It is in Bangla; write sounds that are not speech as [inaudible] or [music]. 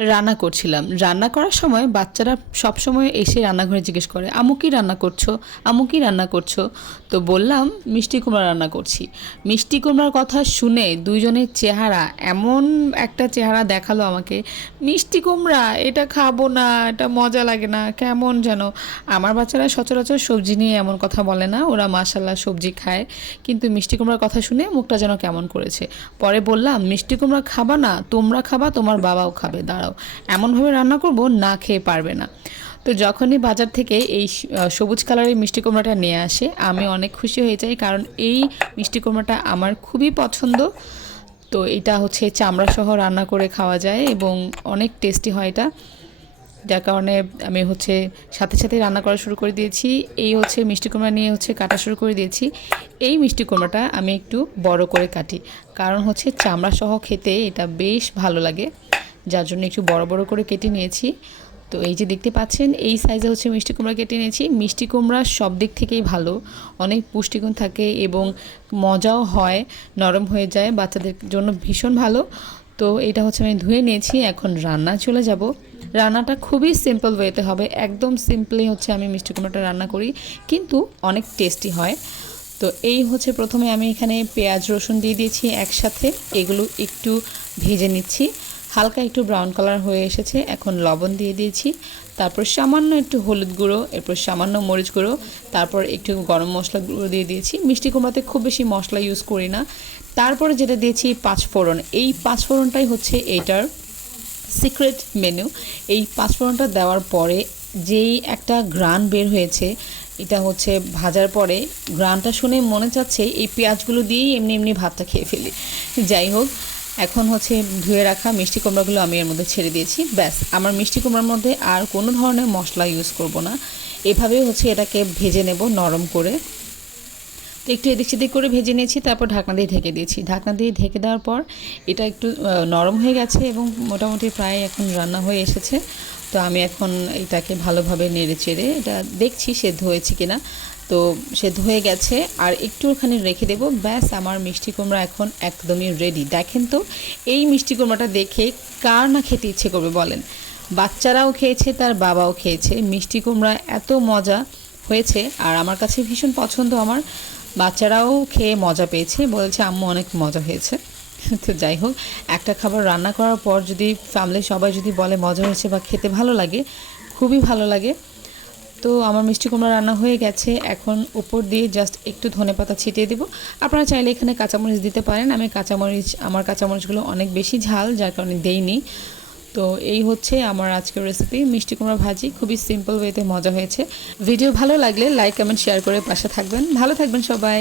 রান্না করছিলাম। রান্না করার সময় বাচ্চারা সব সময় এসে রান্নাঘরে জিজ্ঞেস করে আমু কি রান্না করছ? আমু কি রান্না করছ? তো বললাম, মিষ্টি কুমড়া রান্না করছি। মিষ্টি কুমড়ার কথা শুনে দুইজনের চেহারা এমন একটা চেহারা দেখাল আমাকে, মিষ্টি কুমড়া, এটা খাব না, এটা মজা লাগে না, কেমন যেন? আমার বাচ্চারা সচরাচর সবজি নিয়ে এমন কথা বলে না, ওরা মাসাল্লাহ সবজি খায়। কিন্তু মিষ্টি কুমড়ার কথা শুনে মুখটা যেন কেমন করেছে। পরে বললাম, মিষ্টি কুমড়া খাবা না, তোমরা খাবা, তোমার বাবাও খাবে, দাঁড়াও। এমনভাবে রান্না করব, না খেয়ে পারবে না। তো যখনই বাজার থেকে এই সবুজ কালারের মিষ্টি কুমড়াটা নিয়ে আসে, আমি অনেক খুশি হয়ে যাই, কারণ এই মিষ্টি কুমড়াটা আমার খুবই পছন্দ। তো এটা হচ্ছে চামড়া সহ রান্না করে খাওয়া যায় এবং অনেক টেস্টি হয় এটা। যার কারণে আমি হচ্ছে সাথে সাথে রান্না করা শুরু করে দিয়েছি। এই হচ্ছে মিষ্টি কুমড়া নিয়ে হচ্ছে কাটা শুরু করে দিয়েছি। এই মিষ্টি কুমড়াটা আমি একটু বড় করে কাটি, কারণ হচ্ছে চামড়া সহ খেতে এটা বেশ ভালো লাগে। যার জন্য একটু বড় বড় করে কেটে নিয়েছি। তো এই যে দেখতে পাচ্ছেন, এই সাইজে হচ্ছে মিষ্টি কুমড়া কেটে নিয়েছি। মিষ্টি কুমড়া সব দিক থেকেই ভালো, অনেক পুষ্টিগুণ থাকে এবং মজাও হয়, নরম হয়ে যায়, বাচ্চাদের জন্য ভীষণ ভালো। তো এটা হচ্ছে আমি ধুয়ে নিয়েছি, এখন রান্না চলে যাব। রান্নাটা খুবই সিম্পল ওয়েতে হবে, একদম সিম্পলি হচ্ছে আমি মিষ্টি কুমড়াটা রান্না করি, কিন্তু অনেক টেস্টি হয়। তো এই হচ্ছে প্রথমে আমি এখানে পেঁয়াজ রসুন দিয়ে দিয়েছি একসাথে, এগুলো একটু ভেজে নিচ্ছি। হালকা একটু ব্রাউন কালার হয়ে এসেছে। এখন লবণ দিয়ে দিয়েছি। তারপর সামান্য একটু হলুদ গুঁড়ো, এরপর সামান্য মরিচ গুঁড়ো, তারপর একটু গরম মশলা গুঁড়ো দিয়ে দিয়েছি। মিষ্টি কুমড়াতে খুব বেশি মশলা ইউজ করি না। তারপরে যেটা দিয়েছি পাঁচফোড়ন। এই পাঁচফোড়নটাই হচ্ছে এইটার সিক্রেট মেনু এই পাঁচফোড়নটা দেওয়ার পরে যেই একটা গ্রান বের হয়েছে, এটা হচ্ছে ভাজার পরে গ্রানটা শুনে মনে চাচ্ছে এই পেঁয়াজগুলো দিয়েই এমনি এমনি ভাতটা খেয়ে ফেলি। যাই হোক এখন হচ্ছে ধুয়ে রাখা মিষ্টি কুমড়াগুলো আমি এর মধ্যে ছেড়ে দিয়েছি। ব্যাস, আমার মিষ্টি কুমড়ার মধ্যে আর কোনো ধরনের মশলা ইউজ করব না। এভাবেই হচ্ছে এটাকে ভেজে নেব নরম করে। তো একটু এদিক সেদিক করে ভেজে নিয়েছি, তারপর ঢাকনা দিয়ে ঢেকে দিয়েছি। ঢাকনা দিয়ে ঢেকে দেওয়ার পর এটা একটু নরম হয়ে গেছে এবং মোটামুটি প্রায় এখন রান্না হয়ে এসেছে। তো আমি এখন এটাকে ভালোভাবে নেড়ে চেড়ে এটা দেখছি সেদ্ধ হয়েছে কিনা। তো সেদ্ধ হয়ে গেছে আর একটু ওখানে রেখে দেবো। ব্যাস, আমার মিষ্টি কুমড়া এখন একদমই রেডি দেখেন তো, এই মিষ্টি কুমড়াটা দেখে কার না খেতে ইচ্ছে করবে বলেন? বাচ্চারাও খেয়েছে, তার বাবাও খেয়েছে। মিষ্টি কুমড়া এত মজা হয়েছে আর আমার কাছে ভীষণ পছন্দ আমার। বাচ্চারাও খেয়ে মজা পেয়েছে, বলেছে, আম্মু, অনেক মজা হয়েছে। [laughs] তো যাই হোক, একটা খাবার রান্না করার পর যদি ফ্যামিলির সবাই যদি বলে মজা হয়েছে বা খেতে ভালো লাগে, খুবই ভালো লাগে। তো আমার মিষ্টি কুমড়া রান্না হয়ে গেছে। এখন উপর দিয়ে জাস্ট একটু ধনেপাতা ছিটিয়ে দেবো। আপনারা চাইলে এখানে কাঁচামরিচ দিতে পারেন। আমি কাঁচামরিচ, আমার কাঁচামরিচগুলো অনেক বেশি ঝাল, যার কারণে দেইনি। তো এই হচ্ছে আমার আজকের রেসিপি মিষ্টি কুমড়া ভাজি, খুবই সিম্পল ওয়েতে মজা হয়েছে। ভিডিও ভালো লাগলে লাইক কমেন্ট শেয়ার করে পাশে থাকবেন। ভালো থাকবেন সবাই।